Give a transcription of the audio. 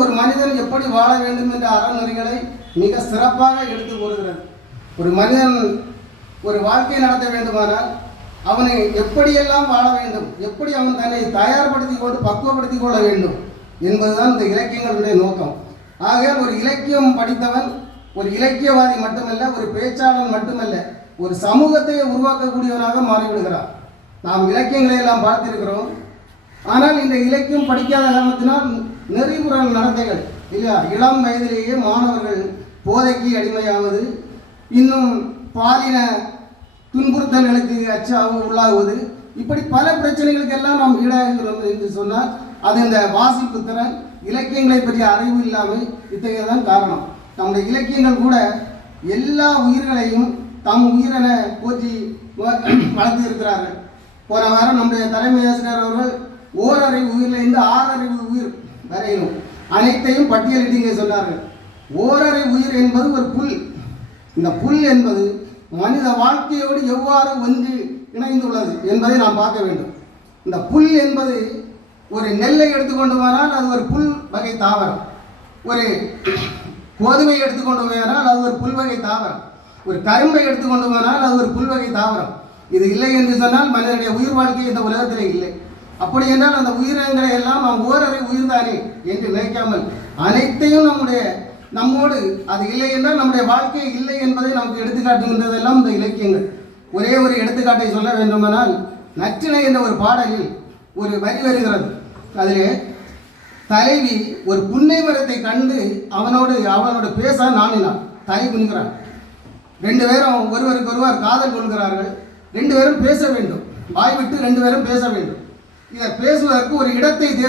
ஒரு மனிதன் எப்படி வாழ வேண்டும் என்ற அறநெறிகளை மிக சிறப்பாக எடுத்து கூறுகிறது ஒரு மனிதன் ஒரு வாழ்க்கை நடத்த வேண்டுமானால் அவனை எப்படியெல்லாம் வாழ வேண்டும் எப்படி அவன் தன்னை தயார்படுத்திக் கொண்டு பக்குவப்படுத்திக் கொள்ள வேண்டும் என்பதுதான் இந்த இலக்கியங்களுடைய நோக்கம். ஆக ஒரு இலக்கியம் படித்தவன் ஒரு இலக்கியவாதி மட்டுமல்ல ஒரு பேச்சாளன் மட்டுமல்ல ஒரு சமூகத்தை உருவாக்கக்கூடியவனாக மாறிவிடுகிறான். நாம் இலக்கியங்களை எல்லாம் பார்த்திருக்கிறோம். ஆனால் இந்த இலக்கியம் படிக்காத காரணத்தினால் நெறிமுறை நடத்தைகள். இல்லையா? இளம் வயதிலேயே மாணவர்கள் போதைக்கு அடிமையாவது இன்னும் பாலின துன்புறுத்தல்களுக்கு அச்சாக உள்ளாகுவது. இப்படி பல பிரச்சனைகளுக்கு எல்லாம் நாம் ஈடாகிறோம் என்று சொன்னால் அது இந்த வாசிப்பு திறன் இலக்கியங்களை பற்றிய அறிவு இல்லாமல் இத்தகையதான் காரணம். நம்முடைய இலக்கியங்கள் கூட எல்லா உயிர்களையும் தம் உயிரென போற்றி வ- வளர்த்து இருக்கிறார்கள் போன வாரம் நம்முடைய தலைமை ஆசிரியர் அவர்கள் ஓரறிவு உயிரிலிருந்து ஆறறிவு உயிர் வரையிலும். அனைத்தையும் பட்டியலிட்டீங்க சொன்னார்கள். ஓரறை உயிர் என்பது ஒரு புல். இந்த புல் என்பது மனித வாழ்க்கையோடு எவ்வாறு ஒன்று இணைந்துள்ளது என்பதை நாம் பார்க்க வேண்டும். இந்த புல் என்பது ஒரு நெல்லை எடுத்துக்கொண்டு போனால் அது ஒரு புல் வகை தாவரம். ஒரு கோதுமை எடுத்துக்கொண்டு போனால் அது ஒரு புல்வகை தாவரம். ஒரு கரும்பை எடுத்துக்கொண்டு போனால் அது ஒரு புல்வகை தாவரம். இது இல்லை என்று சொன்னால் மனிதனுடைய உயிர் வாழ்க்கை இந்த உலகத்தில் இல்லை. அப்படி என்றால் அந்த உயிரினங்களை எல்லாம் நாம் ஓரறை உயிர்தானே என்று நினைக்காமல் அனைத்தையும் நம்முடைய நம்மோடு அது இல்லை என்றால் நம்முடைய வாழ்க்கை இல்லை என்பதை நமக்கு எடுத்துக்காட்டுகின்றதெல்லாம் இந்த இலக்கியங்கள். ஒரே ஒரு எடுத்துக்காட்டை சொல்ல வேண்டுமானால் நற்றினை என்ற ஒரு பாடலில் ஒரு வரி வருகிறது. அதிலே தலைவி ஒரு புன்னை மரத்தை கண்டு அவனோடு அவனோட பேச நாணினான் தலை குனிகிறான் ரெண்டு பேரும் ஒருவருக்கு ஒருவர் காதல் கொள்கிறார்கள். ரெண்டு பேரும் பேச வேண்டும். வாய் விட்டு ரெண்டு பேரும் பேச வேண்டும். இதை பேசுவதற்கு ஒரு இடத்தை தேர்வு